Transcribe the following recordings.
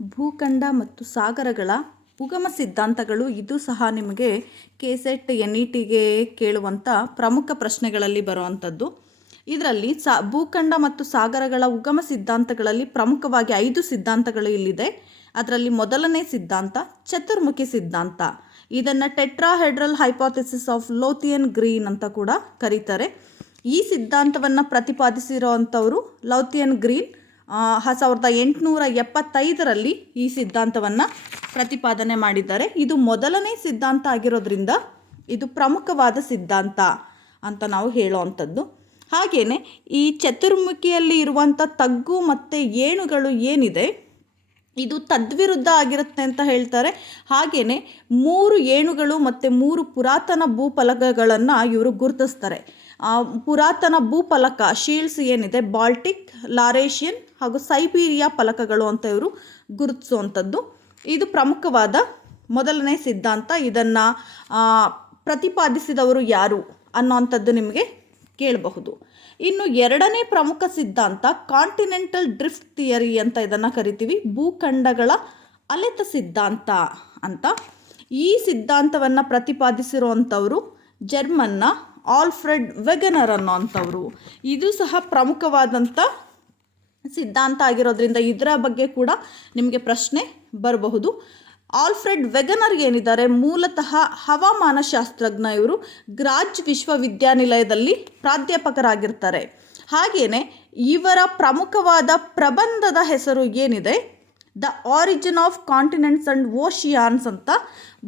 ಭೂಖಂಡ ಮತ್ತು ಸಾಗರಗಳ ಉಗಮ ಸಿದ್ಧಾಂತಗಳು. ಇದು ಸಹ ನಿಮಗೆ ಕೆಸೆಟ್ NETಗೆ ಕೇಳುವಂಥ ಪ್ರಮುಖ ಪ್ರಶ್ನೆಗಳಲ್ಲಿ ಬರುವಂಥದ್ದು. ಇದರಲ್ಲಿ ಭೂಖಂಡ ಮತ್ತು ಸಾಗರಗಳ ಉಗಮ ಸಿದ್ಧಾಂತಗಳಲ್ಲಿ ಪ್ರಮುಖವಾಗಿ 5 ಸಿದ್ಧಾಂತಗಳು ಇಲ್ಲಿದೆ. ಅದರಲ್ಲಿ ಮೊದಲನೇ ಸಿದ್ಧಾಂತ ಚತುರ್ಮುಖಿ ಸಿದ್ಧಾಂತ. ಇದನ್ನು tetrahedral hypothesis of Lothian green ಅಂತ ಕೂಡ ಕರೀತಾರೆ. ಈ ಸಿದ್ಧಾಂತವನ್ನು ಪ್ರತಿಪಾದಿಸಿರುವಂಥವರು ಲೋಥಿಯನ್ ಗ್ರೀನ್ 1875ರಲ್ಲಿ ಈ ಸಿದ್ಧಾಂತವನ್ನು ಪ್ರತಿಪಾದನೆ ಮಾಡಿದ್ದಾರೆ. ಇದು ಮೊದಲನೇ ಸಿದ್ಧಾಂತ ಆಗಿರೋದ್ರಿಂದ ಇದು ಪ್ರಮುಖವಾದ ಸಿದ್ಧಾಂತ ಅಂತ ನಾವು ಹೇಳುವಂಥದ್ದು. ಹಾಗೆಯೇ ಈ ಚತುರ್ಮುಖಿಯಲ್ಲಿ ಇರುವಂಥ ತಗ್ಗು ಮತ್ತು ಏಣುಗಳು ಏನಿದೆ ಇದು ತದ್ವಿರುದ್ಧ ಆಗಿರುತ್ತೆ ಅಂತ ಹೇಳ್ತಾರೆ. ಹಾಗೆಯೇ 3 ಏಣುಗಳು ಮತ್ತು 3 ಪುರಾತನ ಭೂಫಲಕಗಳನ್ನು ಇವರು ಗುರುತಿಸ್ತಾರೆ. ಪುರಾತನ ಭೂಫಲಕ ಶೀಲ್ಡ್ಸ್ ಏನಿದೆ ಬಾಲ್ಟಿಕ್, ಲಾರೇಷಿಯನ್ ಹಾಗೂ ಸೈಬೀರಿಯಾ ಫಲಕಗಳು ಅಂತ ಇವರು ಗುರುತಿಸುವಂಥದ್ದು. ಇದು ಪ್ರಮುಖವಾದ ಮೊದಲನೇ ಸಿದ್ಧಾಂತ. ಇದನ್ನು ಪ್ರತಿಪಾದಿಸಿದವರು ಯಾರು ಅನ್ನೋವಂಥದ್ದು ನಿಮಗೆ ಕೇಳಬಹುದು. ಇನ್ನು ಎರಡನೇ ಪ್ರಮುಖ ಸಿದ್ಧಾಂತ ಕಾಂಟಿನೆಂಟಲ್ ಡ್ರಿಫ್ಟ್ ಥಿಯರಿ ಅಂತ ಇದನ್ನು ಕರಿತೀವಿ. ಭೂಖಂಡಗಳ ಅಲೆತ ಸಿದ್ಧಾಂತ ಅಂತ. ಈ ಸಿದ್ಧಾಂತವನ್ನು ಪ್ರತಿಪಾದಿಸಿರುವಂಥವರು ಜರ್ಮನ್ನ ಆಲ್ಫ್ರೆಡ್ ವೆಗನರ್ ಅನ್ನೋವಂಥವ್ರು. ಇದು ಸಹ ಪ್ರಮುಖವಾದಂಥ ಸಿದ್ಧಾಂತ ಆಗಿರೋದ್ರಿಂದ ಇದರ ಬಗ್ಗೆ ಕೂಡ ನಿಮಗೆ ಪ್ರಶ್ನೆ ಬರಬಹುದು. ಆಲ್ಫ್ರೆಡ್ ವೆಗನರ್ ಏನಿದ್ದಾರೆ ಮೂಲತಃ ಹವಾಮಾನ ಶಾಸ್ತ್ರಜ್ಞ. ಇವರು ಗ್ರಾಜ್ ವಿಶ್ವವಿದ್ಯಾನಿಲಯದಲ್ಲಿ ಪ್ರಾಧ್ಯಾಪಕರಾಗಿರ್ತಾರೆ. ಹಾಗೆಯೇ ಇವರ ಪ್ರಮುಖವಾದ ಪ್ರಬಂಧದ ಹೆಸರು ಏನಿದೆ the origin of continents and oceans ಅಂತ.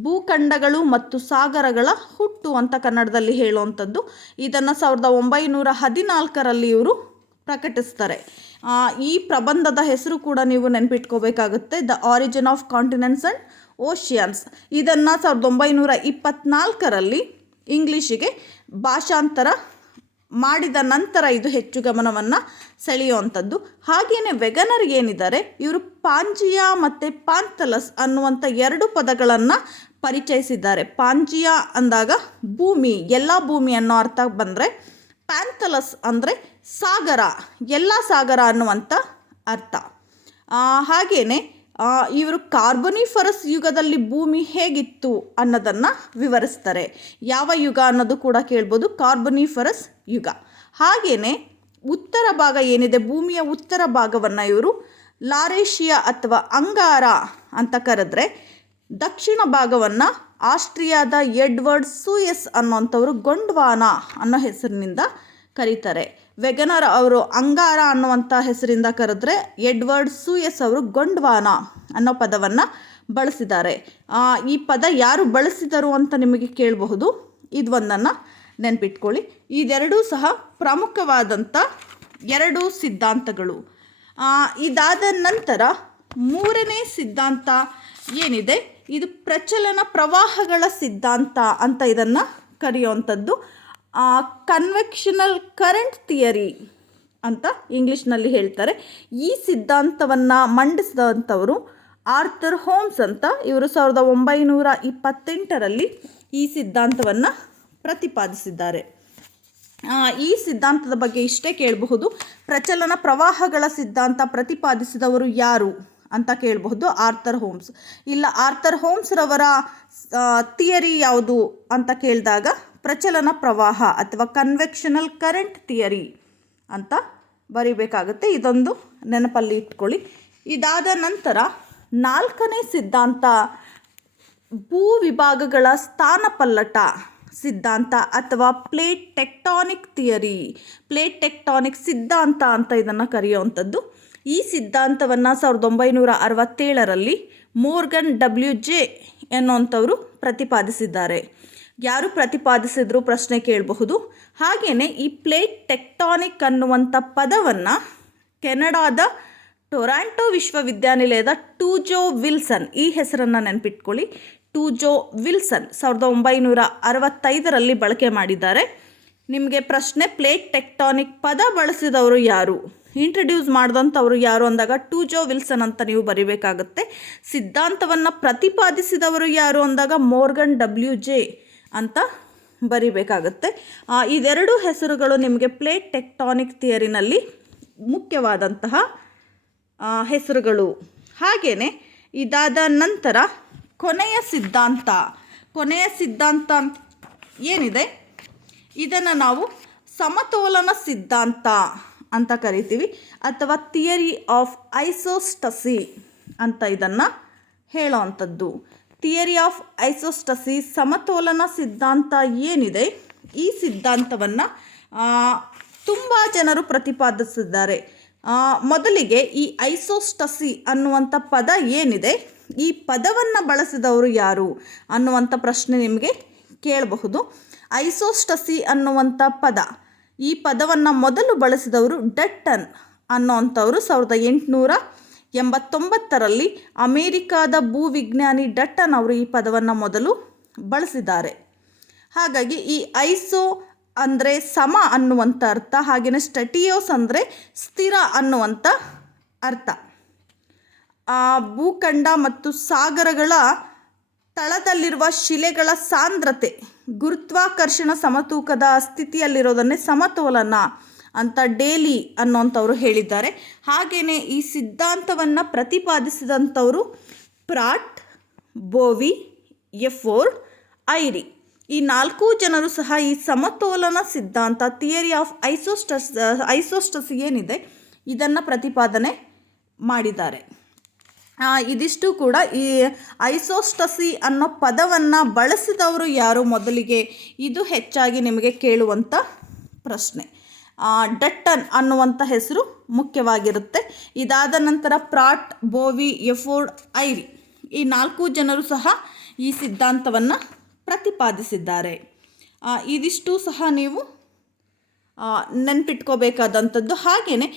ಭೂಖಂಡಗಳು ಮತ್ತು ಸಾಗರಗಳ ಹುಟ್ಟು ಅಂತ ಕನ್ನಡದಲ್ಲಿ ಹೇಳುವಂಥದ್ದು. ಇದನ್ನು 1914ರಲ್ಲಿ ಇವರು ಪ್ರಕಟಿಸ್ತಾರೆ. ಈ ಪ್ರಬಂಧದ ಹೆಸರು ಕೂಡ ನೀವು ನೆನಪಿಟ್ಕೋಬೇಕಾಗುತ್ತೆ, the origin of continents and oceans. ಇದನ್ನು 1924ರಲ್ಲಿ ಇಂಗ್ಲೀಷಿಗೆ ಭಾಷಾಂತರ ಮಾಡಿದ ನಂತರ ಇದು ಹೆಚ್ಚು ಗಮನವನ್ನು ಸೆಳೆಯುವಂಥದ್ದು. ಹಾಗೆಯೇ ವೆಗನರ್ ಏನಿದ್ದಾರೆ ಇವರು ಪಾಂಜಿಯಾ ಮತ್ತು ಪಾಂಥಲಸ್ ಅನ್ನುವಂಥ 2 ಪದಗಳನ್ನು ಪರಿಚಯಿಸಿದ್ದಾರೆ. ಪಾಂಜಿಯಾ ಅಂದಾಗ ಭೂಮಿ, ಎಲ್ಲ ಭೂಮಿ ಅನ್ನೋ ಅರ್ಥ ಬಂದರೆ, ಪ್ಯಾಂಥಲಸ್ ಅಂದರೆ ಸಾಗರ, ಎಲ್ಲ ಸಾಗರ ಅನ್ನುವಂಥ ಅರ್ಥ. ಹಾಗೆಯೇ ಇವರು ಕಾರ್ಬನಿಫರಸ್ ಯುಗದಲ್ಲಿ ಭೂಮಿ ಹೇಗಿತ್ತು ಅನ್ನೋದನ್ನು ವಿವರಿಸ್ತಾರೆ. ಯಾವ ಯುಗ ಅನ್ನೋದು ಕೂಡ ಕೇಳ್ಬೋದು, ಕಾರ್ಬನಿಫರಸ್ ಯುಗ. ಹಾಗೆಯೇ ಉತ್ತರ ಭಾಗ ಏನಿದೆ ಭೂಮಿಯ ಉತ್ತರ ಭಾಗವನ್ನು ಇವರು ಲಾರೇಷಿಯಾ ಅಥವಾ ಅಂಗಾರ ಅಂತ ಕರೆದ್ರೆ, ದಕ್ಷಿಣ ಭಾಗವನ್ನು ಆಸ್ಟ್ರಿಯಾದ ಎಡ್ವರ್ಡ್ ಸೂಯಸ್ ಅನ್ನೋಂಥವ್ರು ಗೊಂಡ್ವಾನ ಅನ್ನೋ ಹೆಸರಿನಿಂದ ಕರೀತಾರೆ. ವೆಗನರ್ ಅವರು ಅಂಗಾರ ಅನ್ನುವಂಥ ಹೆಸರಿಂದ ಕರೆದ್ರೆ, ಎಡ್ವರ್ಡ್ ಸೂಯಸ್ ಅವರು ಗೊಂಡ್ವಾನ ಅನ್ನೋ ಪದವನ್ನು ಬಳಸಿದ್ದಾರೆ. ಈ ಪದ ಯಾರು ಬಳಸಿದರು ಅಂತ ನಿಮಗೆ ಕೇಳಬಹುದು. ಇದೊಂದನ್ನು ನೆನಪಿಟ್ಕೊಳ್ಳಿ. ಇದೆರಡೂ ಸಹ ಪ್ರಮುಖವಾದಂಥ 2 ಸಿದ್ಧಾಂತಗಳು. ಇದಾದ ನಂತರ ಮೂರನೇ ಸಿದ್ಧಾಂತ ಏನಿದೆ ಇದು ಪ್ರಚಲನ ಪ್ರವಾಹಗಳ ಸಿದ್ಧಾಂತ ಅಂತ ಇದನ್ನು ಕರೆಯುವಂಥದ್ದು. ಕನ್ವೆಕ್ಷನಲ್ ಕರೆಂಟ್ ಥಿಯರಿ ಅಂತ ಇಂಗ್ಲೀಷ್ನಲ್ಲಿ ಹೇಳ್ತಾರೆ. ಈ ಸಿದ್ಧಾಂತವನ್ನು ಮಂಡಿಸಿದಂಥವರು ಆರ್ಥರ್ ಹೋಮ್ಸ್ ಅಂತ. ಇವರು 1928ರಲ್ಲಿ ಈ ಸಿದ್ಧಾಂತವನ್ನು ಪ್ರತಿಪಾದಿಸಿದ್ದಾರೆ. ಈ ಸಿದ್ಧಾಂತದ ಬಗ್ಗೆ ಇಷ್ಟೇ ಕೇಳಬಹುದು. ಪ್ರಚಲನ ಪ್ರವಾಹಗಳ ಸಿದ್ಧಾಂತ ಪ್ರತಿಪಾದಿಸಿದವರು ಯಾರು ಅಂತ ಕೇಳಬಹುದು, ಆರ್ಥರ್ ಹೋಮ್ಸ್. ಇಲ್ಲ ಆರ್ಥರ್ ಹೋಮ್ಸ್ರವರ ಥಿಯರಿ ಯಾವುದು ಅಂತ ಕೇಳಿದಾಗ ಪ್ರಚಲನ ಪ್ರವಾಹ ಅಥವಾ ಕನ್ವೆಕ್ಷನಲ್ ಕರೆಂಟ್ ಥಿಯರಿ ಅಂತ ಬರೀಬೇಕಾಗುತ್ತೆ. ಇದೊಂದು ನೆನಪಲ್ಲಿ ಇಟ್ಕೊಳ್ಳಿ. ಇದಾದ ನಂತರ 4ನೇ ಸಿದ್ಧಾಂತ ಭೂ ವಿಭಾಗಗಳ ಸ್ಥಾನಪಲ್ಲಟ ಸಿದ್ಧಾಂತ ಅಥವಾ plate tectonic theory, plate tectonic ಸಿದ್ಧಾಂತ ಅಂತ ಇದನ್ನು ಕರೆಯುವಂಥದ್ದು. ಈ ಸಿದ್ಧಾಂತವನ್ನು 1967ರಲ್ಲಿ ಮೋರ್ಗನ್ WJ ಎನ್ನುವಂಥವರು ಪ್ರತಿಪಾದಿಸಿದ್ದಾರೆ. ಯಾರು ಪ್ರತಿಪಾದಿಸಿದ್ರು ಪ್ರಶ್ನೆ ಕೇಳಬಹುದು. ಹಾಗೆಯೇ ಈ ಪ್ಲೇಟ್ ಟೆಕ್ಟಾನಿಕ್ ಅನ್ನುವಂಥ ಪದವನ್ನು ಕೆನಡಾದ ಟೊರಾಂಟೊ ವಿಶ್ವವಿದ್ಯಾನಿಲಯದ ಟೂಜೋ ವಿಲ್ಸನ್, ಈ ಹೆಸರನ್ನು ನೆನಪಿಟ್ಕೊಳ್ಳಿ, ಟೂಜೋ ವಿಲ್ಸನ್ 1965ರಲ್ಲಿ ಬಳಕೆ ಮಾಡಿದ್ದಾರೆ. ನಿಮಗೆ ಪ್ರಶ್ನೆ ಪ್ಲೇಟ್ ಟೆಕ್ಟಾನಿಕ್ ಪದ ಬಳಸಿದವರು ಯಾರು, ಇಂಟ್ರಡ್ಯೂಸ್ ಮಾಡಿದಂಥವ್ರು ಯಾರು ಅಂದಾಗ ಟೂಜೋ ವಿಲ್ಸನ್ ಅಂತ ನೀವು ಬರೀಬೇಕಾಗುತ್ತೆ. ಸಿದ್ಧಾಂತವನ್ನು ಪ್ರತಿಪಾದಿಸಿದವರು ಯಾರು ಅಂದಾಗ ಮೋರ್ಗನ್ WJ ಅಂತ ಬರೀಬೇಕಾಗುತ್ತೆ. ಇದೆರಡು ಹೆಸರುಗಳು ನಿಮಗೆ ಪ್ಲೇಟ್ ಟೆಕ್ಟಾನಿಕ್ ಥಿಯರಿನಲ್ಲಿ ಮುಖ್ಯವಾದಂತಹ ಹೆಸರುಗಳು. ಹಾಗೆಯೇ ಇದಾದ ನಂತರ ಕೊನೆಯ ಸಿದ್ಧಾಂತ ಏನಿದೆ ಇದನ್ನು ನಾವು ಸಮತೋಲನ ಸಿದ್ಧಾಂತ ಅಂತ ಕರಿತೀವಿ, ಅಥವಾ ಥಿಯರಿ ಆಫ್ ಐಸೋಸ್ಟಸಿ ಅಂತ ಇದನ್ನು ಹೇಳೋವಂಥದ್ದು. ಥಿಯರಿ ಆಫ್ ಐಸೋಸ್ಟಸಿ, ಸಮತೋಲನ ಸಿದ್ಧಾಂತ ಏನಿದೆ, ಈ ಸಿದ್ಧಾಂತವನ್ನು ತುಂಬ ಜನರು ಪ್ರತಿಪಾದಿಸಿದ್ದಾರೆ. ಮೊದಲಿಗೆ ಈ ಐಸೋಸ್ಟಸಿ ಅನ್ನುವಂಥ ಪದ ಏನಿದೆ, ಈ ಪದವನ್ನು ಬಳಸಿದವರು ಯಾರು ಅನ್ನುವಂಥ ಪ್ರಶ್ನೆ ನಿಮಗೆ ಕೇಳಬಹುದು. ಐಸೋಸ್ಟಸಿ ಅನ್ನುವಂಥ ಪದ, ಈ ಪದವನ್ನು ಮೊದಲು ಬಳಸಿದವರು ಡಟ್ಟನ್ ಅನ್ನೋವಂಥವರು 1889ರಲ್ಲಿ ಅಮೇರಿಕಾದ ಭೂವಿಜ್ಞಾನಿ ಡಟ್ಟನ್ ಅವರು ಈ ಪದವನ್ನು ಮೊದಲು ಬಳಸಿದ್ದಾರೆ. ಹಾಗಾಗಿ ಈ ಐಸೋ ಅಂದರೆ ಸಮ ಅನ್ನುವಂಥ ಅರ್ಥ, ಹಾಗೆಯೇ ಸ್ಟಟಿಯೋಸ್ ಅಂದರೆ ಸ್ಥಿರ ಅನ್ನುವಂಥ ಅರ್ಥ. ಭೂಖಂಡ ಮತ್ತು ಸಾಗರಗಳ ತಳದಲ್ಲಿರುವ ಶಿಲೆಗಳ ಸಾಂದ್ರತೆ ಗುರುತ್ವಾಕರ್ಷಣ ಸಮತೂಕದ ಸ್ಥಿತಿಯಲ್ಲಿರೋದನ್ನೇ ಸಮತೋಲನ ಅಂತ ಡೇಲಿ ಅನ್ನೋಂಥವ್ರು ಹೇಳಿದ್ದಾರೆ. ಹಾಗೆಯೇ ಈ ಸಿದ್ಧಾಂತವನ್ನು ಪ್ರತಿಪಾದಿಸಿದಂಥವರು ಪ್ರಾಟ್, ಬೋವಿ, ಎಫೋರ್ಡ್, ಐರಿ, ಈ 4 ಜನರು ಸಹ ಈ ಸಮತೋಲನ ಸಿದ್ಧಾಂತ ಥಿಯರಿ ಆಫ್ ಐಸೋಸ್ಟಸಿ ಏನಿದೆ ಇದನ್ನು ಪ್ರತಿಪಾದನೆ ಮಾಡಿದ್ದಾರೆ. ಇದಿಷ್ಟು ಕೂಡ ಈ ಐಸೋಸ್ಟಸಿ ಅನ್ನೋ ಪದವನ್ನು ಬಳಸಿದವರು ಯಾರು ಮೊದಲಿಗೆ, ಇದು ಹೆಚ್ಚಾಗಿ ನಿಮಗೆ ಕೇಳುವಂಥ ಪ್ರಶ್ನೆ. ಡಟ್ಟನ್ ಅನ್ನುವಂಥ ಹೆಸರು ಮುಖ್ಯವಾಗಿರುತ್ತೆ. ಇದಾದ ನಂತರ ಪ್ರಾಟ್, ಬೋವಿ, ಎಫೋರ್ಡ್, ಐರಿ, ಈ 4 ಜನರು ಸಹ ಈ ಸಿದ್ಧಾಂತವನ್ನು ಪ್ರತಿಪಾದಿಸಿದ್ದಾರೆ. ಇದಿಷ್ಟು ಸಹ ನೀವು ನೆನಪಿಟ್ಕೋಬೇಕಾದಂಥದ್ದು. ಹಾಗೆಯೇ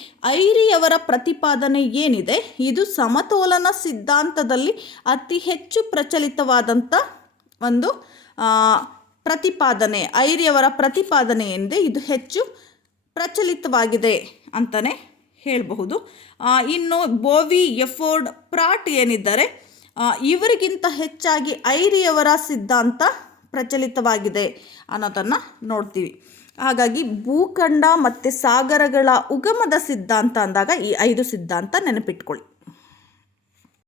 ಐರಿಯವರ ಪ್ರತಿಪಾದನೆ ಏನಿದೆ, ಇದು ಸಮತೋಲನ ಸಿದ್ಧಾಂತದಲ್ಲಿ ಅತಿ ಹೆಚ್ಚು ಪ್ರಚಲಿತವಾದಂಥ ಒಂದು ಪ್ರತಿಪಾದನೆ. ಐರಿಯವರ ಪ್ರತಿಪಾದನೆ ಏನಿದೆ ಇದು ಹೆಚ್ಚು ಪ್ರಚಲಿತವಾಗಿದೆ ಅಂತಲೇ ಹೇಳಬಹುದು. ಇನ್ನು ಬೋವಿ, ಎಫೋರ್ಡ್, ಪ್ರಾಟ್ ಏನಿದ್ದಾರೆ ಇವರಿಗಿಂತ ಹೆಚ್ಚಾಗಿ ಐರಿಯವರ ಸಿದ್ಧಾಂತ ಪ್ರಚಲಿತವಾಗಿದೆ ಅನ್ನೋದನ್ನು ನೋಡ್ತೀವಿ. ಹಾಗಾಗಿ ಭೂಖಂಡ ಮತ್ತು ಸಾಗರಗಳ ಉಗಮದ ಸಿದ್ಧಾಂತ ಅಂದಾಗ ಈ 5 ಸಿದ್ಧಾಂತ ನೆನಪಿಟ್ಕೊಳ್ಳಿ.